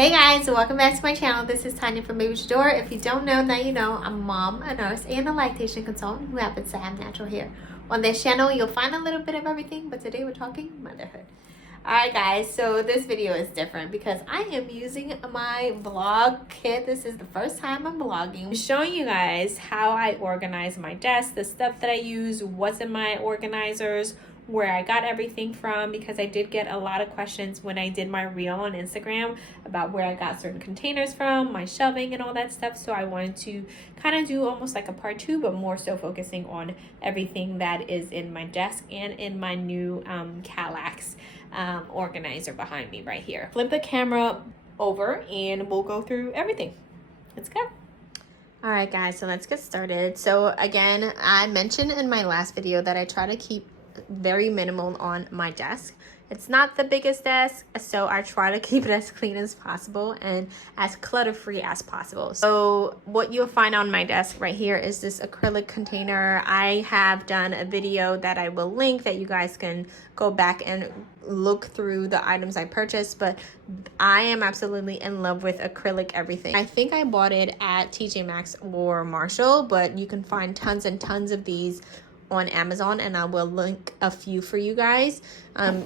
Hey guys, welcome back to my channel. This is Tanya from Baby Door. If you don't know, now you know. I'm a mom, a nurse, and a lactation consultant who happens to have natural hair. On this channel, you'll find a little bit of everything, but today we're talking motherhood. Alright guys, so this video is different because I am using my vlog kit. This is the first time I'm vlogging. I'm showing you guys how I organize my desk, the stuff that I use, what's in my organizers, where I got everything from, because I did get a lot of questions when I did my reel on Instagram about where I got certain containers from, my shelving and all that stuff. So I wanted to kind of do almost like a part 2, but more so focusing on everything that is in my desk and in my new lactation organizer behind me right here. Flip the camera over and we'll go through everything. Let's go. All right guys, so let's get started. So again, I mentioned in my last video that I try to keep very minimal on my desk. It's not the biggest desk, so I try to keep it as clean as possible and as clutter-free as possible. So what you'll find on my desk right here is this acrylic container. I have done a video that I will link that you guys can go back and look through the items I purchased, but I am absolutely in love with acrylic everything. I think I bought it at TJMaxx or Marshall, but you can find tons and tons of these on Amazon, and I will link a few for you guys.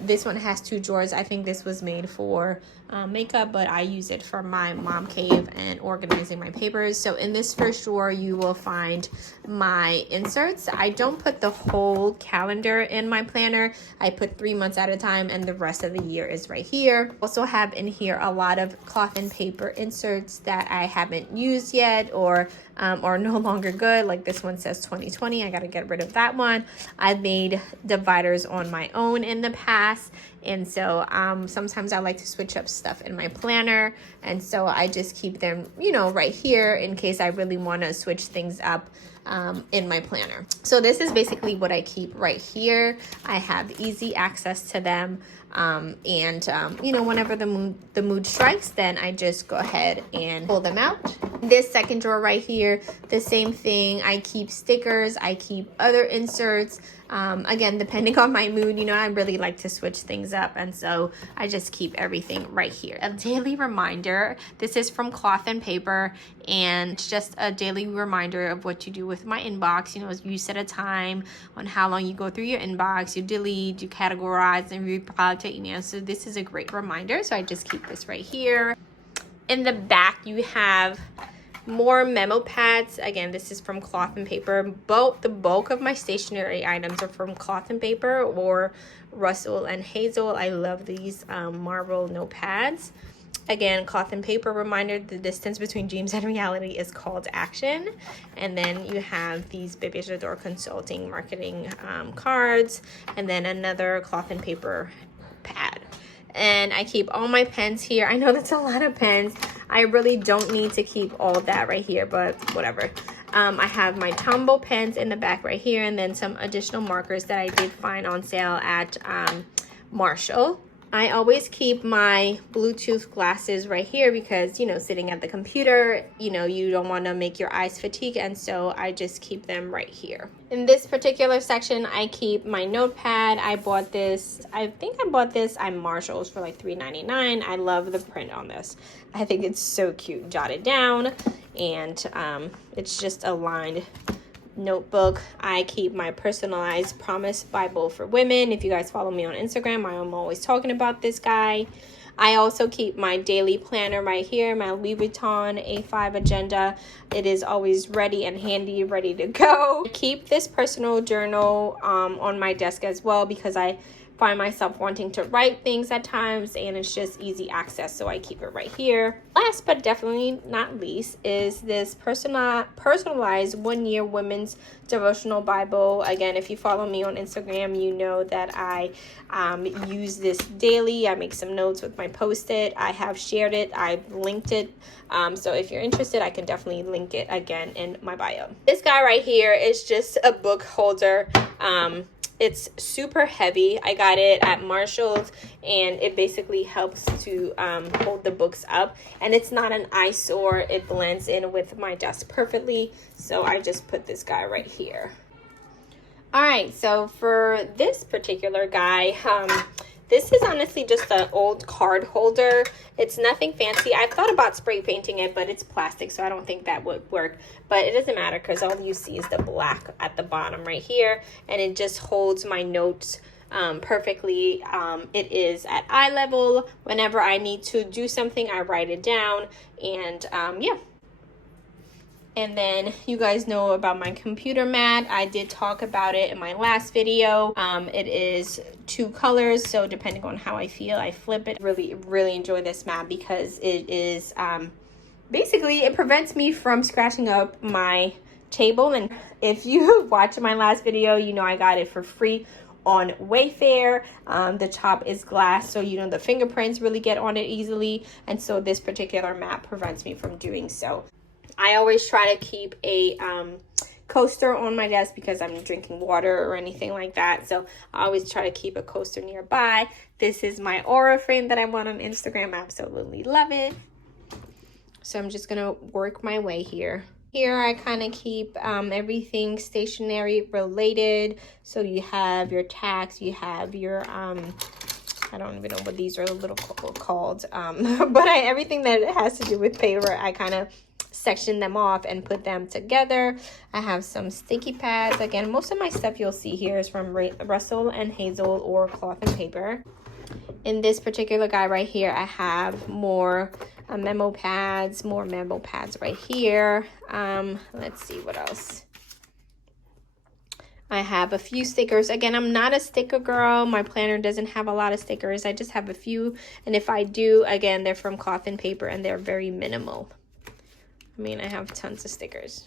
This one has 2 drawers. I think this was made for makeup, but I use it for my mom cave and organizing my papers. So in this first drawer, you will find my inserts. I don't put the whole calendar in my planner. I put 3 months at a time, and the rest of the year is right here. Also have in here a lot of cloth and paper inserts that I haven't used yet or are no longer good. Like this one says 2020. I got to get rid of that one. I've made dividers on my own in the past, and so sometimes I like to switch up stuff in my planner, and so I just keep them, you know, right here in case I really want to switch things up in my planner. So this is basically what I keep right here. I have easy access to them, you know, whenever the mood strikes, then I just go ahead and pull them out. This second drawer right here, the same thing. I keep stickers, I keep other inserts. Again, depending on my mood, you know, I really like to switch things up, and so I just keep everything right here. A daily reminder. This is from Cloth and Paper, and it's just a daily reminder of what you do with my inbox. You know, you set a time on how long you go through your inbox, you delete, you categorize, and reply to emails. So this is a great reminder, so I just keep this right here. In the back, you have more memo pads. Again, this is from Cloth and Paper. The bulk of my stationery items are from Cloth and Paper or Russell and Hazel. I love these marble notepads. Again, Cloth and Paper reminder, the distance between dreams and reality is call to action. And then you have these Baby Door consulting marketing cards, and then another Cloth and Paper pad. And I keep all my pens here. I know that's a lot of pens. I really don't need to keep all that right here, but whatever. I have my Tombow pens in the back right here, and then some additional markers that I did find on sale at Marshall. I always keep my Bluetooth glasses right here because, you know, sitting at the computer, you know, you don't want to make your eyes fatigue, and so I just keep them right here. In this particular section, I keep my notepad. I bought this, I think I bought this at Marshall's for like $3.99. I love the print on this. I think it's so cute. Jot it down, and it's just a lined notebook. I keep my personalized promise Bible for women. If you guys follow me on Instagram, I am always talking about this guy. I also keep my daily planner right here, my Louis Vuitton A5 agenda. It is always ready and handy, ready to go. I keep this personal journal on my desk as well because I find myself wanting to write things at times, and it's just easy access, so I keep it right here. Last but definitely not least is this personalized 1-year women's devotional Bible. Again, if you follow me on Instagram, you know that I use this daily. I make some notes with my Post-it. I have shared it, I've linked it, so if you're interested, I can definitely link it again in my bio. This guy right here is just a book holder. It's super heavy. I got it at Marshall's, and it basically helps to hold the books up, and it's not an eyesore. It blends in with my desk perfectly, so I just put this guy right here. All right, so for this particular guy, This is honestly just an old card holder. It's nothing fancy. I thought about spray painting it, but it's plastic, so I don't think that would work. But it doesn't matter because all you see is the black at the bottom right here, and it just holds my notes perfectly. It is at eye level. Whenever I need to do something, I write it down, and yeah. And then you guys know about my computer mat. I did talk about it in my last video. It is 2 colors, so depending on how I feel, I flip it. Really enjoy this mat because it is basically, it prevents me from scratching up my table. And if you watch my last video, you know I got it for free on Wayfair. The top is glass, so you know the fingerprints really get on it easily, and so this particular mat prevents me from doing so. I always try to keep a coaster on my desk because I'm drinking water or anything like that. So I always try to keep a coaster nearby. This is my aura frame that I want on Instagram. I absolutely love it. So I'm just gonna work my way here. Here I kind of keep everything stationery related. So you have your tacks, you have your I don't even know what these are a little called, but everything that has to do with paper, I kind of section them off and put them together. I have some sticky pads. Again, most of my stuff you'll see here is from Russell and Hazel or Cloth and Paper. In this particular guy right here, I have more memo pads right here. Let's see what else. I have a few stickers. Again, I'm not a sticker girl. My planner doesn't have a lot of stickers. I just have a few, and if I do, again, they're from Cloth and Paper and they're very minimal. I mean, I have tons of stickers.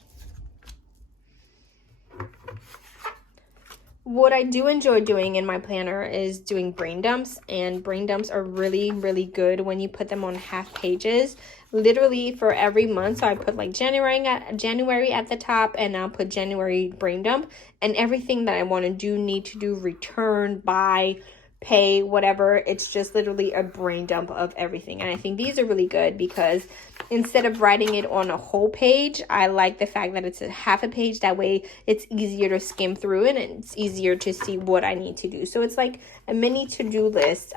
What I do enjoy doing in my planner is doing brain dumps, and brain dumps are really good when you put them on half pages. Literally for every month, so I put like January at the top, and I'll put January brain dump, and everything that I want to do, need to do, return, buy, pay, whatever. It's just literally a brain dump of everything. And I think these are really good because instead of writing it on a whole page, I like the fact that it's a half a page. That way it's easier to skim through it and it's easier to see what I need to do. So it's like a mini to-do list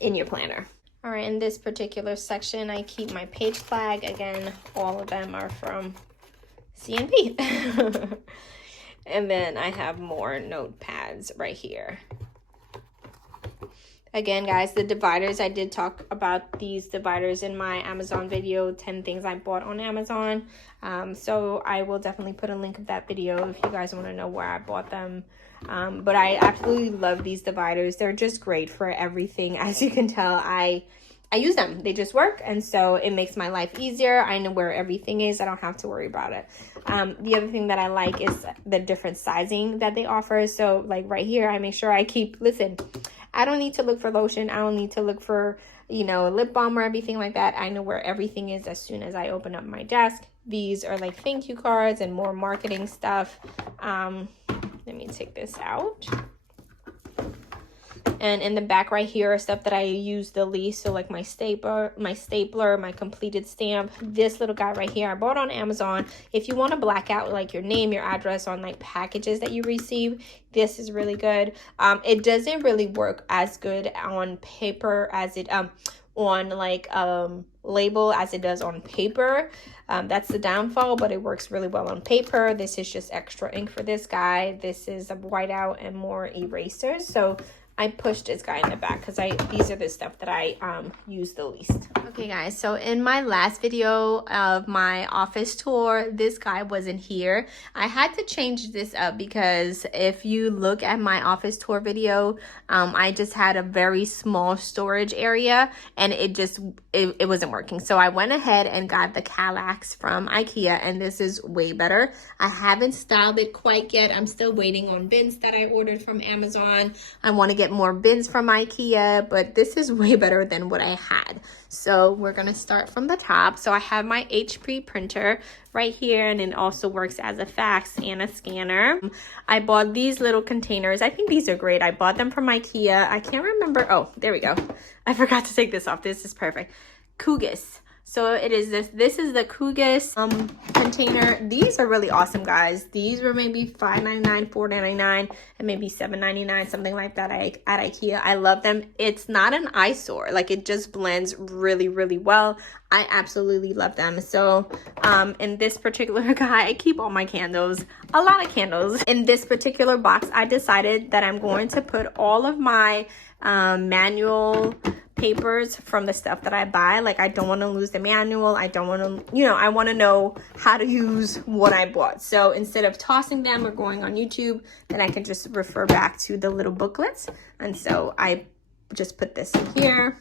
in your planner. All right, in this particular section, I keep my page flag. Again, all of them are from C&P. And then I have more notepads right here. Again, guys, the dividers, I did talk about these dividers in my Amazon video, 10 things I bought on Amazon. So I will definitely put a link of that video if you guys want to know where I bought them. But I absolutely love these dividers. They're just great for everything. As you can tell, I use them. They just work, and so it makes my life easier. I know where everything is. I don't have to worry about it. The other thing that I like is the different sizing that they offer. So like right here, I make sure I keep, listen, I don't need to look for lotion. I don't need to look for, you know, lip balm or everything like that. I know where everything is as soon as I open up my desk. These are like thank you cards and more marketing stuff. Let me take this out. And in the back right here are stuff that I use the least. So like my stapler, my completed stamp. This little guy right here I bought on Amazon. If you want to black out like your name, your address on like packages that you receive, this is really good. It doesn't really work as good on paper as it on like label as it does on paper. That's the downfall, but it works really well on paper. This is just extra ink for this guy. This is a whiteout and more erasers. So I pushed this guy in the back because these are the stuff that I use the least. Okay guys, so in my last video of my office tour, this guy wasn't here. I had to change this up because if you look at my office tour video, I just had a very small storage area and it wasn't working. So I went ahead and got the Kallax from IKEA, and this is way better. I haven't styled it quite yet. I'm still waiting on bins that I ordered from Amazon. I want to get more bins from IKEA, but this is way better than what I had. So we're gonna start from the top. So I have my HP printer right here, and it also works as a fax and a scanner. I bought these little containers. I think these are great. I bought them from IKEA. I can't remember. Oh, there we go. I forgot to take this off. This is perfect. Kugis. So it is this is the Kugis container. These are really awesome, guys. These were maybe $5.99, $4.99, and maybe $7.99, something like that at IKEA. I love them. It's not an eyesore. Like, it just blends really, really well. I absolutely love them. So in this particular guy, I keep all my candles, a lot of candles. In this particular box, I decided that I'm going to put all of my manual papers from the stuff that I buy. Like, I don't want to lose the manual. I don't want to, I want to know how to use what I bought. So instead of tossing them or going on YouTube, then I can just refer back to the little booklets. And so I just put this in here,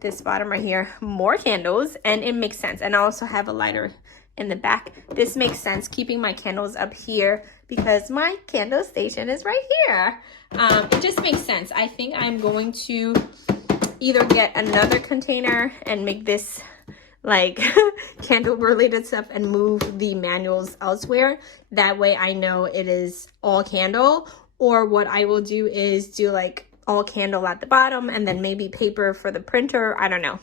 this bottom right here, more candles, and it makes sense. And I also have a lighter in the back. This makes sense, keeping my candles up here because my candle station is right here. It just makes sense. I think I'm going to either get another container and make this like candle related stuff and move the manuals elsewhere. That way I know it is all candle. Or what I will do is do like all candle at the bottom and then maybe paper for the printer. I don't know.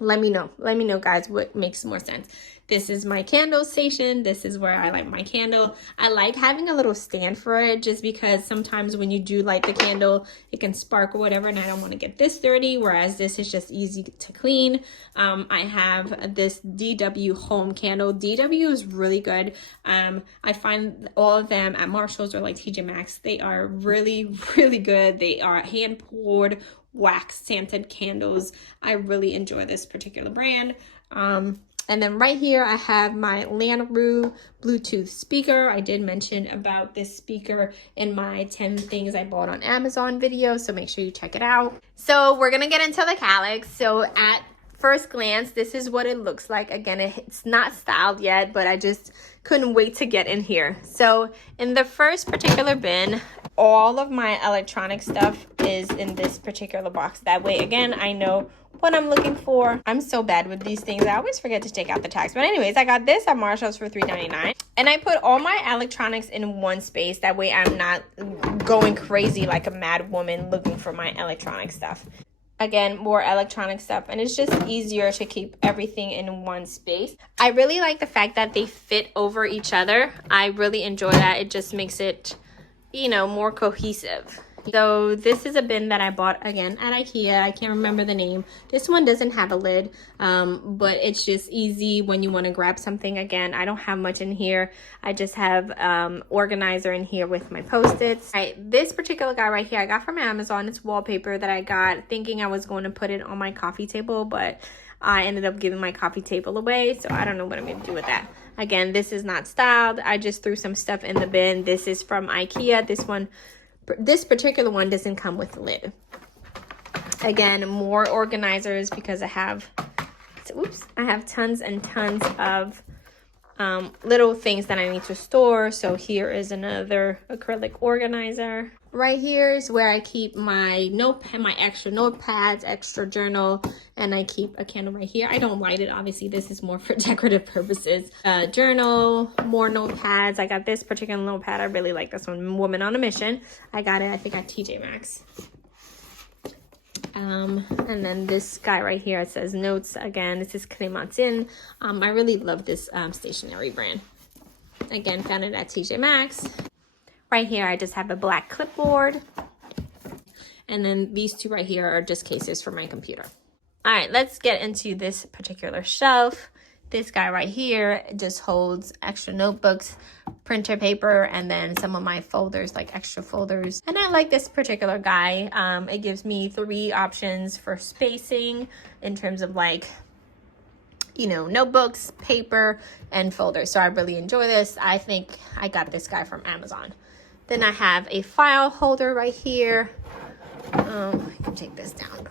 Let me know, guys, what makes more sense. This is my candle station. This is where I light my candle. I like having a little stand for it just because sometimes when you do light the candle, it can spark or whatever, and I don't want to get this dirty, whereas this is just easy to clean. I have this DW home candle. DW is really good. I find all of them at Marshall's or like TJMaxx. They are really, really good. They are hand poured wax scented candles. I really enjoy this particular brand. And then right here I have my Lanaroo Bluetooth speaker. I did mention about this speaker in my 10 things I bought on Amazon video, so make sure you check it out. So we're gonna get into the calyx. So at first glance, this is what it looks like. Again, it's not styled yet, but I just couldn't wait to get in here. So in the first particular bin, all of my electronic stuff is in this particular box. That way, again, I know what I'm looking for. I'm so bad with these things. I always forget to take out the tags. But anyways, I got this at Marshall's for $3.99. And I put all my electronics in one space. That way I'm not going crazy like a mad woman looking for my electronic stuff. Again, more electronic stuff, and it's just easier to keep everything in one space. I really like the fact that they fit over each other. I really enjoy that. It just makes it, more cohesive. So this is a bin that I bought again at IKEA. I can't remember the name. This one doesn't have a lid, but it's just easy when you want to grab something. Again, I don't have much in here. I just have organizer in here with my Post-its. This particular guy right here I got from Amazon. It's wallpaper that I got thinking I was going to put it on my coffee table, but I ended up giving my coffee table away, so I don't know what I'm going to do with that. Again, this is not styled. I just threw some stuff in the bin. This is from IKEA. This particular one doesn't come with a lid. Again, more organizers because I have tons and tons of little things that I need to store. So here is another acrylic organizer. Right here is where I keep my notepad, my extra notepads, extra journal, and I keep a candle right here. I don't light it, obviously. This is more for decorative purposes. Journal, more notepads. I got this particular notepad. I really like this one, Woman on a Mission. I got it, I think, at TJMaxx. And then this guy right here, it says notes. Again, this is Clémentine. I really love this stationery brand. Again, found it at TJMaxx. Right here, I just have a black clipboard. And then these two right here are just cases for my computer. All right, let's get into this particular shelf. This guy right here just holds extra notebooks, printer paper, and then some of my folders, like extra folders. And I like this particular guy. It gives me 3 options for spacing in terms of like, notebooks, paper, and folders. So I really enjoy this. I think I got this guy from Amazon. Then I have a file holder right here. I can take this down.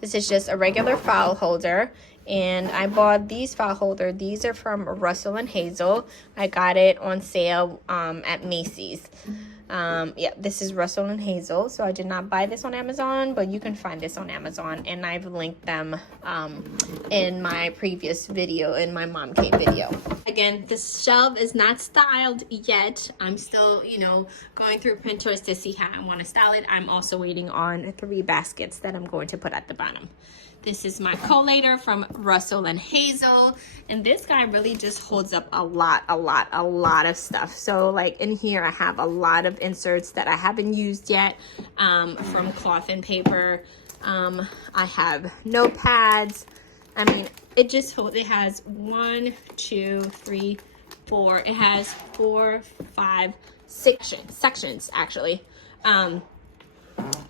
This is just a regular file holder, and I bought these file holder. These are from Russell and Hazel. I got it on sale at Macy's. Yeah, this is Russell and Hazel. So I did not buy this on Amazon, but you can find this on Amazon, and I've linked them in my previous video, in my mom cave video. Again, this shelf is not styled yet. I'm still, you know, going through Pinterest to see how I want to style it. I'm also waiting on 3 baskets that I'm going to put at the bottom. This is my collator from Russell and Hazel, and this guy really just holds up a lot of stuff. So like in here I have a lot of inserts that I haven't used yet, from cloth and paper. I have notepads. I mean, it has 1, 2, 3, 4. It has 4, 5 sections actually.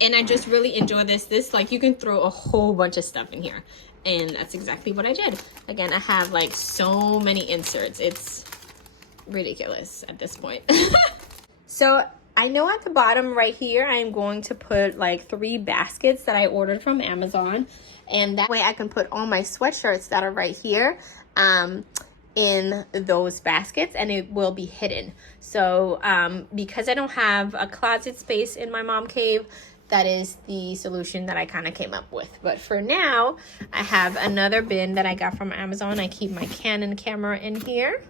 And I just really enjoy this. Like, you can throw a whole bunch of stuff in here, and that's exactly what I did. Again, I have like so many inserts. It's ridiculous at this point. So I know at the bottom right here, I am going to put like 3 baskets that I ordered from Amazon, and that way I can put all my sweatshirts that are right here in those baskets, and it will be hidden. So because I don't have a closet space in my mom cave, that is the solution that I kind of came up with. But for now, I have another bin that I got from Amazon. I keep my Canon camera in here.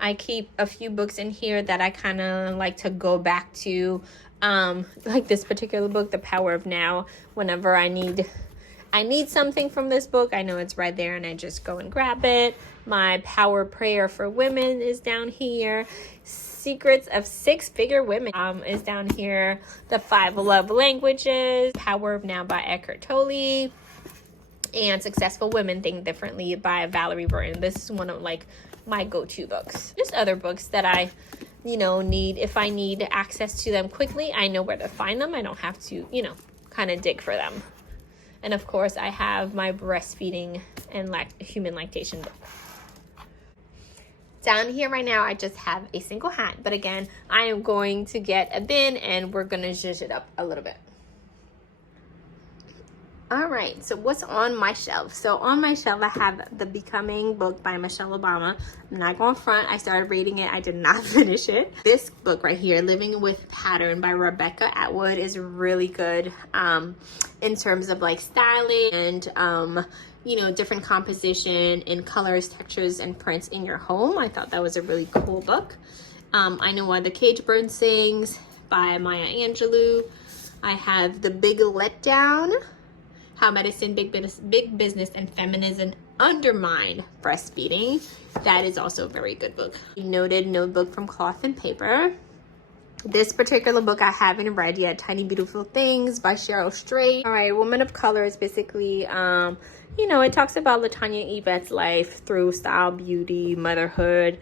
I keep a few books in here that I kind of like to go back to, like this particular book, The Power of Now. Whenever I need something from this book, I know it's right there, and I just go and grab it. My Power Prayer for Women is down here. Secrets of Six-Figure Women is down here. The 5 Love Languages, Power of Now by Eckhart Tolle, and Successful Women Think Differently by Valerie Burton. This is one of like my go-to books. Just other books that I, you know, need. If I need access to them quickly, I know where to find them. I don't have to, you know, kind of dig for them. And of course, I have my breastfeeding and human lactation book. Down here right now, I just have a single hat. But again, I am going to get a bin, and we're going to zhuzh it up a little bit. All right, so what's on my shelf? So on my shelf, I have The Becoming book by Michelle Obama. I'm not going front. I started reading it. I did not finish it. This book right here, Living with Pattern by Rebecca Atwood, is really good in terms of like styling and you know, different composition in colors, textures, and prints in your home. I thought that was a really cool book. I Know Why the Cage Bird Sings by Maya Angelou. I have The Big Letdown, How Medicine, Big Business, and Feminism Undermine Breastfeeding. That is also a very good book. Noted Notebook from Cloth and Paper. This particular book I haven't read yet, Tiny Beautiful Things by Cheryl Strayed. All right, Woman of Color is basically, you know, it talks about LaTanya Yvette's life through style, beauty, motherhood.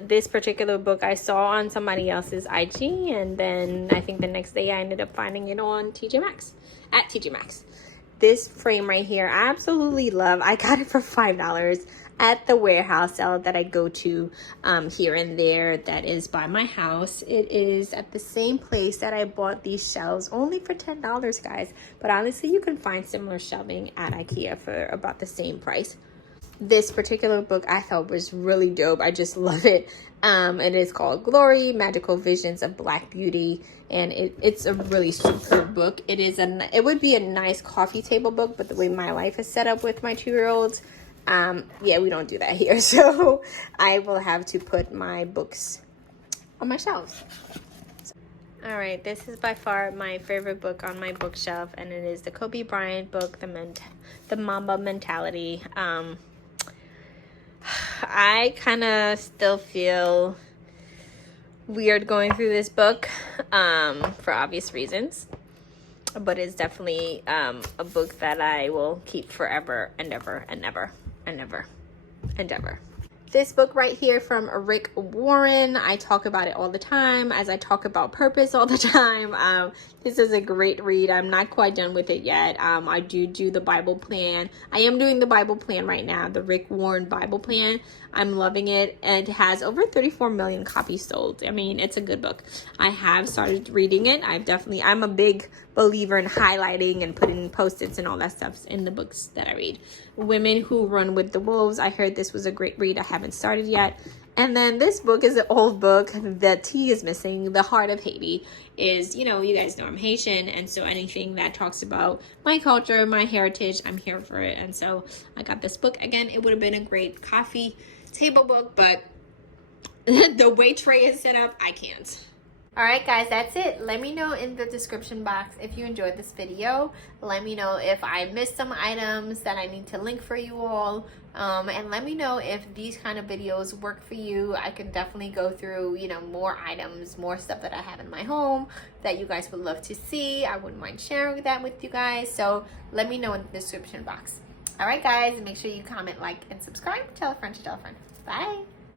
This particular book I saw on somebody else's IG, and then I think the next day I ended up finding it on TJMaxx, at TJMaxx. This frame right here, I absolutely love. I got it for $5 at the warehouse sale that I go to here and there, that is by my house. It is at the same place that I bought these shelves, only for $10, guys. But honestly, you can find similar shelving at IKEA for about the same price. This particular book I thought was really dope. I just love it. It is called Glory, Magical Visions of Black Beauty, and it's a really superb book. It would be a nice coffee table book, but the way my life is set up with my 2-year-olds, yeah, we don't do that here. So I will have to put my books on my shelves. All right, this is by far my favorite book on my bookshelf, and it is the Kobe Bryant book, The Mamba Mentality. I kind of still feel weird going through this book for obvious reasons, but it's definitely a book that I will keep forever and ever and ever and ever and ever. This book right here from Rick Warren, I talk about it all the time, as I talk about purpose all the time. This is a great read. I'm not quite done with it yet. I do the Bible plan. I am doing the Bible plan right now, the Rick Warren Bible plan. I'm loving it. It has over 34 million copies sold. I mean, it's a good book. I have started reading it. I'm a big believer in highlighting and putting post-its and all that stuff in the books that I read. Women Who Run with the Wolves. I heard this was a great read. I haven't started yet. And then this book is an old book. The T is missing. The Heart of Haiti is, you know, you guys know I'm Haitian. And so anything that talks about my culture, my heritage, I'm here for it. And so I got this book. Again, it would have been a great coffee table book, but the way tray is set up, I can't. Alright guys, that's it. Let me know in the description box if you enjoyed this video. Let me know if I missed some items that I need to link for you all. And let me know if these kind of videos work for you. I can definitely go through, you know, more items, more stuff that I have in my home that you guys would love to see. I wouldn't mind sharing that with you guys. So let me know in the description box. Alright guys, make sure you comment, like, and subscribe. Tell a friend to tell a friend. Bye!